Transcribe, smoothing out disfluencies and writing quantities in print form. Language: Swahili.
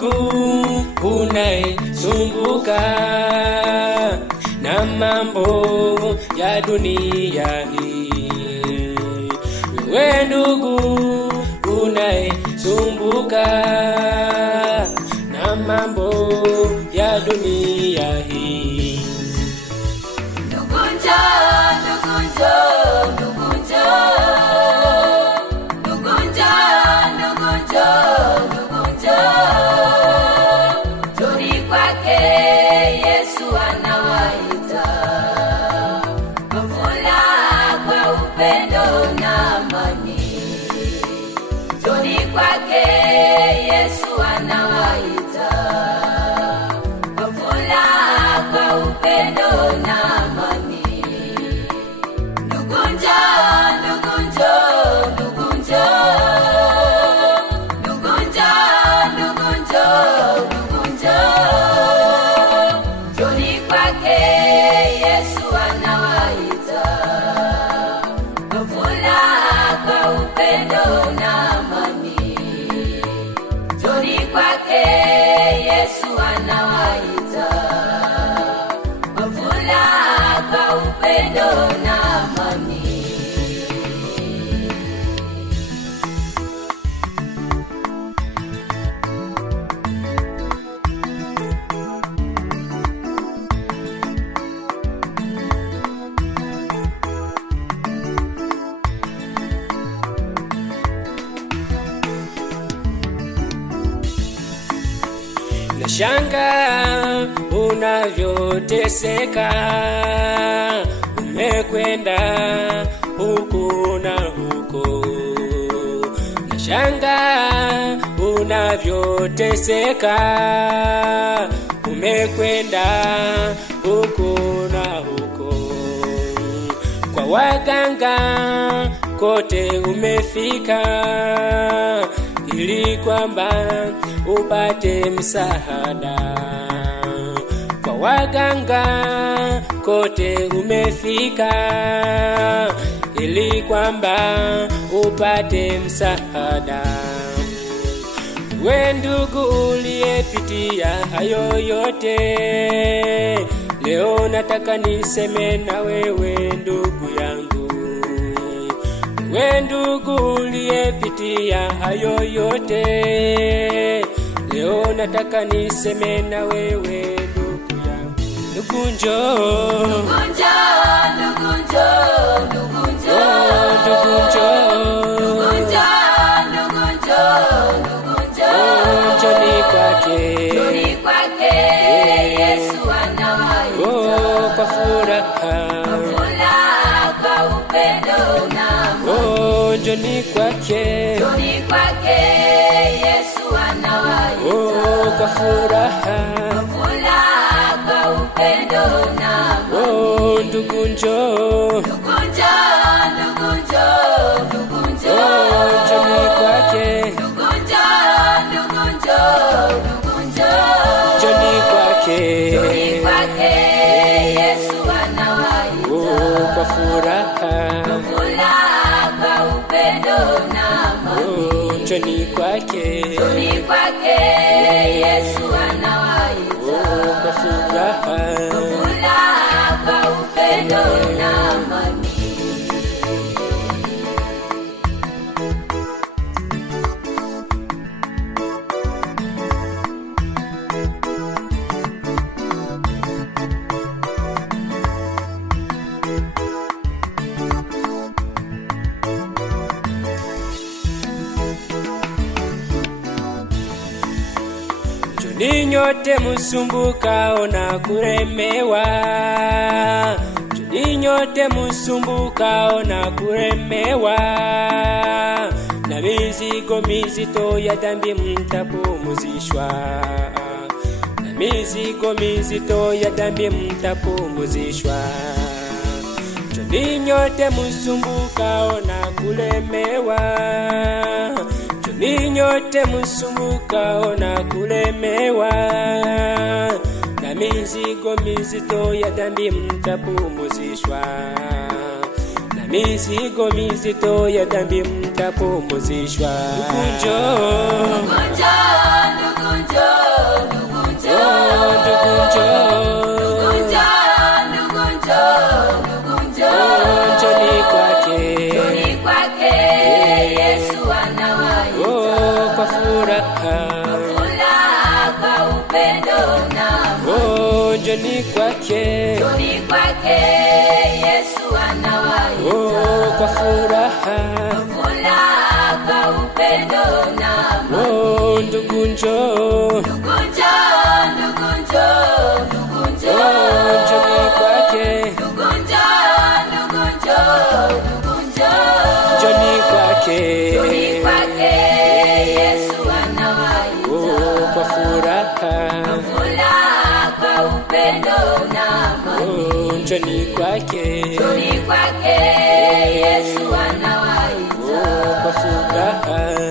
ndugu unayesumbuka na mambo ya dunia hii, wewe ndugu unayesumbuka na mambo ya dunia hii, ndugu njoo, ndugu njoo, ndugu njoo. Nashanga unavyoteseka, umekwenda huku na huko. Nashanga unavyoteseka, umekwenda huku na huko. Kwa waganga kote umefika, ili kwamba upate msaada. Kwa waganga kote umefika, ili kwamba upate msaada. We ndugu uliyepitia hayo yote, leo nataka niseme na wewe ndugu yangu. We ndugu uliyepitia hayo yote, leo nataka niseme na wewe ndugu yangu. Ndugu njoo, ndugu njoo, ndugu njoo, ndugu njoo, ndugu njoo, ndugu njoo, ndugu njoo, ndugu njoo. Njoni kwake, njoni kwake, Yesu anawaita. Kwa furaha, kwa upendo na njoni kwake, njoni kwake, Yesu anawaita. Kwa furaha, kwa upendo na ndugu njoo, ndugu njoo, ndugu njoo, ndugu njoo. Njoni kwake, ndugu njoo, ndugu njoo, ndugu njoo. njoni kwake, njoni kwake, Yesu anawaita. Kwa furaha, kwa upendo na amani. Njoni kwake, njoni kwake, Yesu anawaita. Kwa furaha, kwa upendo na amani. Njoni nyote musumbukao na kuremewa, njoni nyote musumbukao na kuremewa, na mizigo mizito ya dhambi mtapumzishwa, na mizigo mizito ya dhambi mtapumzishwa. Njoni nyote musumbukao na kulemewa, njoni nyote musumbukao na kulemewa, na mizigo mizito ya dhambi mtapumzishwa, na mizigo mizito ya dhambi mtapumzishwa. Ndugu njoo, ndugu njoo, ndugu njoo. na amani. Oh, njoni kwake, Njoni kwake, Yesu anawaita. oh, kwa furaha, Furaha kwa upendo na amani. oh, ndugu njoo, Ndugu njoo, ndugu njoo, ndugu njoo. oh, njoni kwake, Ndugu njoo, ndugu njoo, ndugu njoo. njoni kwake, Njoni kwake, Yesu anawaita. oh, kwa furaha, Furaha kwa upendo na amani. oh, njoni kwake, Njoni kwake, Yesu anawaita. oh, kwa furaha.